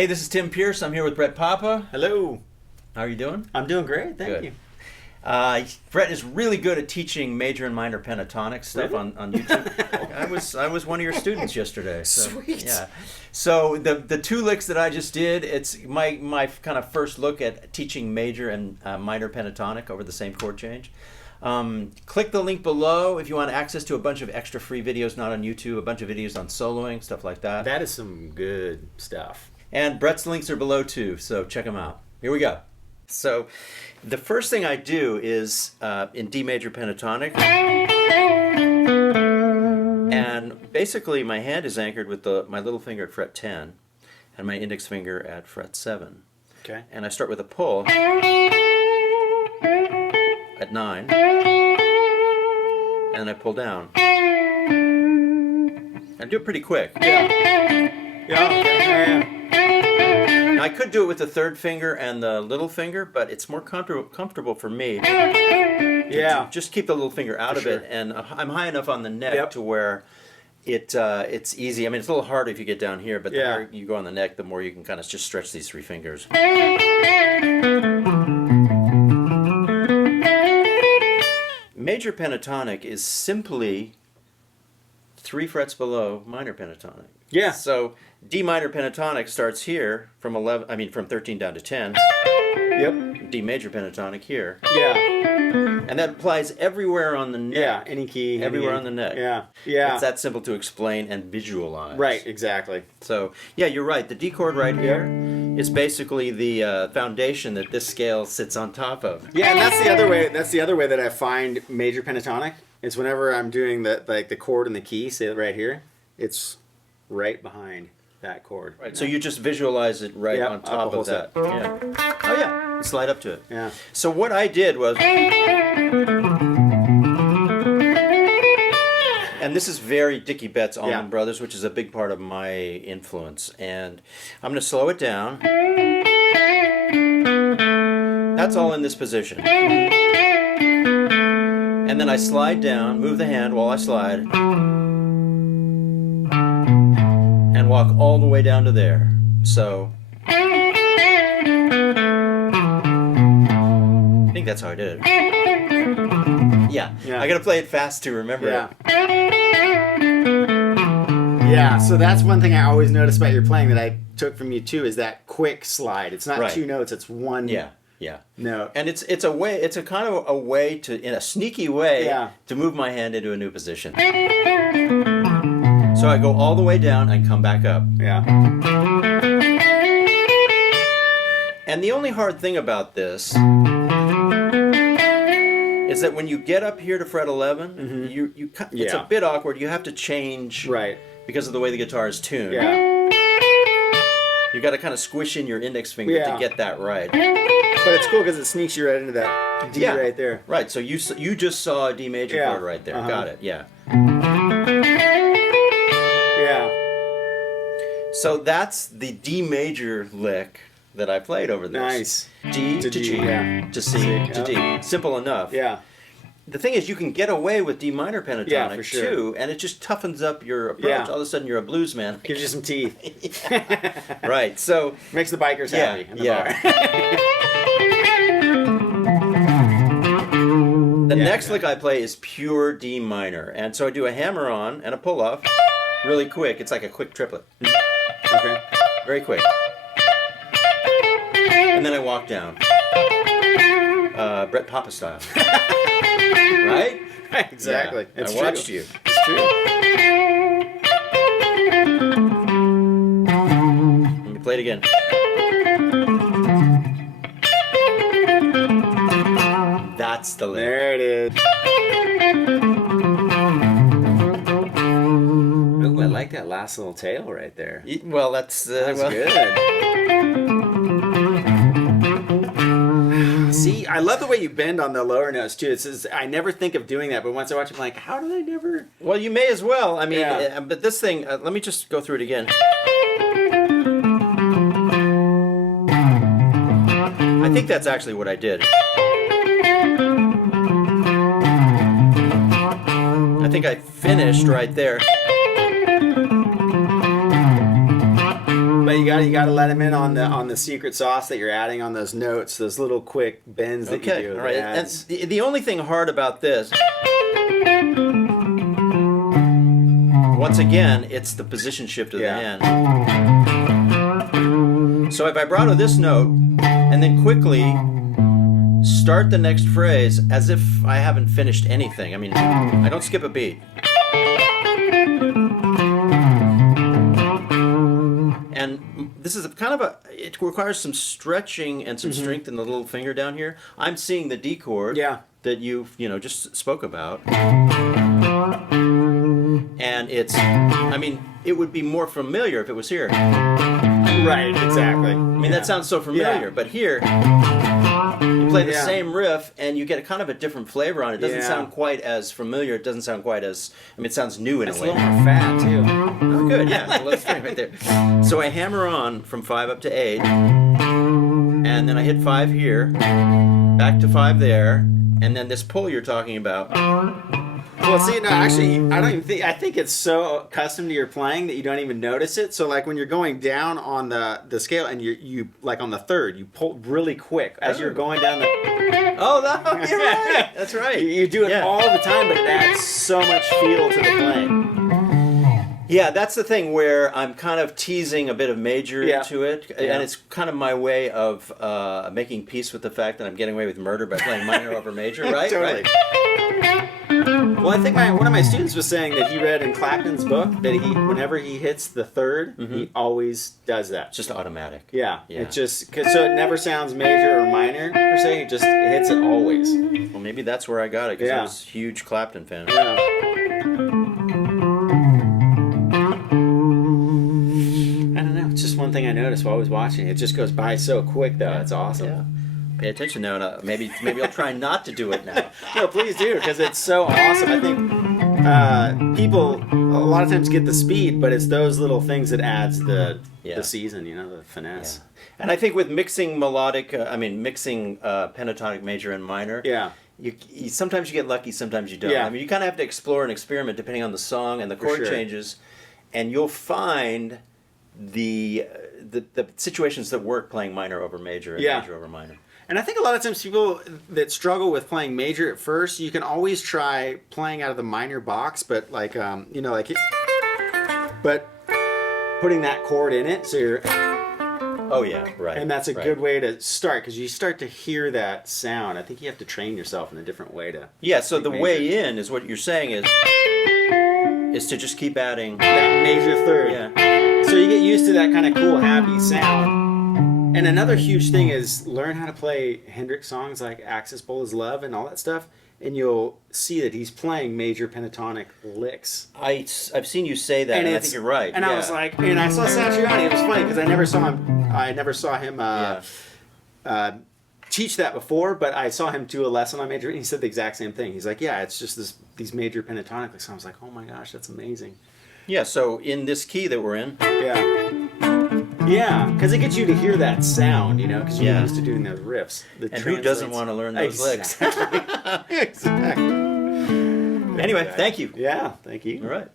Hey, this is Tim Pierce. I'm here with Brett Papa. Hello. How are you doing? I'm doing great, thank you. Brett is really good at teaching major and minor pentatonic stuff Really? on YouTube. I was one of your students yesterday. So, Sweet. Yeah. So the two licks that I just did, it's my kind of first look at teaching major and minor pentatonic over the same chord change. Click the link below if you want access to a bunch of extra free videos not on YouTube, a bunch of videos on soloing, stuff like that. That is some good stuff. And Brett's links are below too, so check them out. Here we go. So the first thing I do is in D major pentatonic, and basically my hand is anchored with my little finger at fret 10 and my index finger at fret 7. Okay. And I start with a pull at 9, and I pull down. I do it pretty quick. Yeah. Now, I could do it with the third finger and the little finger, but it's more comfortable for me. Yeah. Just keep the little finger out of it, and I'm high enough on the neck to where it's easy. I mean, it's a little harder if you get down here, but the higher you go on the neck, the more you can kind of just stretch these three fingers. Major pentatonic is simply 3 frets below minor pentatonic. Yeah. So D minor pentatonic starts here from 13 down to 10. Yep. D major pentatonic here. Yeah. And that applies everywhere on the neck. Yeah. Any key. Everywhere on the neck. Yeah. Yeah. It's that simple to explain and visualize. Right. Exactly. So yeah, you're right. The D chord right here is basically the foundation that this scale sits on top of. Yeah, and that's the other way. That's the other way that I find major pentatonic. It's whenever I'm doing the chord and the key, say right here, it's right behind that chord. Right. So you just visualize it right on top of that. Yeah. Oh yeah. You slide up to it. Yeah. So what I did was, and this is very Dickie Betts, Allman Brothers, which is a big part of my influence. And I'm going to slow it down. That's all in this position. And then I slide down, move the hand while I slide, and walk all the way down to there. So I think that's how I did it. Yeah. I got to play it fast to remember it. Yeah, so that's one thing I always notice about your playing that I took from you too, is that quick slide. It's not 2 notes, it's one note. And it's a kind of a way to, in a sneaky way, to move my hand into a new position. So I go all the way down and come back up. Yeah. And the only hard thing about this is that when you get up here to fret 11, it's a bit awkward. You have to change because of the way the guitar is tuned. Yeah. You got to kind of squish in your index finger to get that right. But it's cool because it sneaks you right into that D right there. Right. So you just saw a D major chord right there. Got it. Yeah. Yeah. So that's the D major lick that I played over this. Nice. D to G to C to D. Simple enough. Yeah. The thing is, you can get away with D minor pentatonic too, and it just toughens up your approach. Yeah. All of a sudden, you're a blues man. Gives you some teeth. Right. So makes the bikers happy. In the bar. The next lick I play is pure D minor, and so I do a hammer on and a pull off, really quick. It's like a quick triplet. Okay. Very quick. And then I walk down. Brett Papa style. Right? Exactly. Yeah, I watched you. It's true. Let me play it again. That's the lick. There it is. Ooh, I like that last little tail right there. Well, that's good. See, I love the way you bend on the lower notes too. It says I never think of doing that, but once I watch it, I'm like, how did I never? Well, you may as well. I mean, but this thing. Let me just go through it again. I think that's actually what I did. I think I finished right there. but you got to let them in on the secret sauce that you're adding on those notes, those little quick bends that you do. All right. And the only thing hard about this, once again, it's the position shift of the hand. So if I vibrato this note and then quickly start the next phrase as if I haven't finished anything. I mean, I don't skip a beat. And this is it requires some stretching and some strength in the little finger down here. I'm seeing the D chord that you just spoke about. And it would be more familiar if it was here. Right, exactly. I mean, that sounds so familiar, but here you play the same riff and you get a kind of a different flavor on it. It doesn't sound quite as familiar. It doesn't sound quite as, it sounds new in a way. It's a little more fat, too. Oh, good, yeah. A little string right there. So I hammer on from 5 up to 8, and then I hit 5 here, back to 5 there, and then this pull you're talking about. Well, see, no, actually, I think it's so accustomed to your playing that you don't even notice it. So, like, when you're going down on the scale and you like on the third, you pull really quick as you're going down the... Oh, you're right. That's right. You do it all the time, but it adds so much feel to the playing. Yeah, that's the thing where I'm kind of teasing a bit of major into it, and it's kind of my way of making peace with the fact that I'm getting away with murder by playing minor over major, right? Totally. Right. Well, I think one of my students was saying that he read in Clapton's book that whenever he hits the third, he always does that. It's just automatic. Yeah. It just so it never sounds major or minor per se. It just hits it always. Well, maybe that's where I got it because I was a huge Clapton fan. Yeah. I don't know. It's just one thing I noticed while I was watching. It just goes by so quick, though. It's awesome. Yeah. Pay attention now, and maybe I'll try not to do it now. No, please do, because it's so awesome. I think people a lot of times get the speed, but it's those little things that adds the season, the finesse. Yeah. And I think with mixing mixing pentatonic major and minor, you sometimes you get lucky, sometimes you don't. Yeah. I mean, you kind of have to explore and experiment depending on the song and the chord changes, and you'll find the situations that work playing minor over major and major over minor. And I think a lot of times people that struggle with playing major at first, you can always try playing out of the minor box, but but putting that chord in it, so you're... Oh, yeah, right. And that's a good way to start, because you start to hear that sound. I think you have to train yourself in a different way to... Yeah, so the way in is what you're saying is to just keep adding... That major third. Yeah. So you get used to that kind of cool, happy sound. And another huge thing is learn how to play Hendrix songs like Axis Bowl is Love and all that stuff, and you'll see that he's playing major pentatonic licks. I've seen you say that, and I think you're right. And I was like, and I saw Satriani. It was funny because I never saw him teach that before, but I saw him do a lesson on major, and he said the exact same thing. He's like, yeah, it's just these major pentatonic licks. I was like, oh my gosh, that's amazing. Yeah, so in this key that we're in. Yeah, because it gets you to hear that sound, because you're used to doing those riffs. And who doesn't want to learn those licks? Exactly. Anyway, thank you. Yeah, thank you. All right.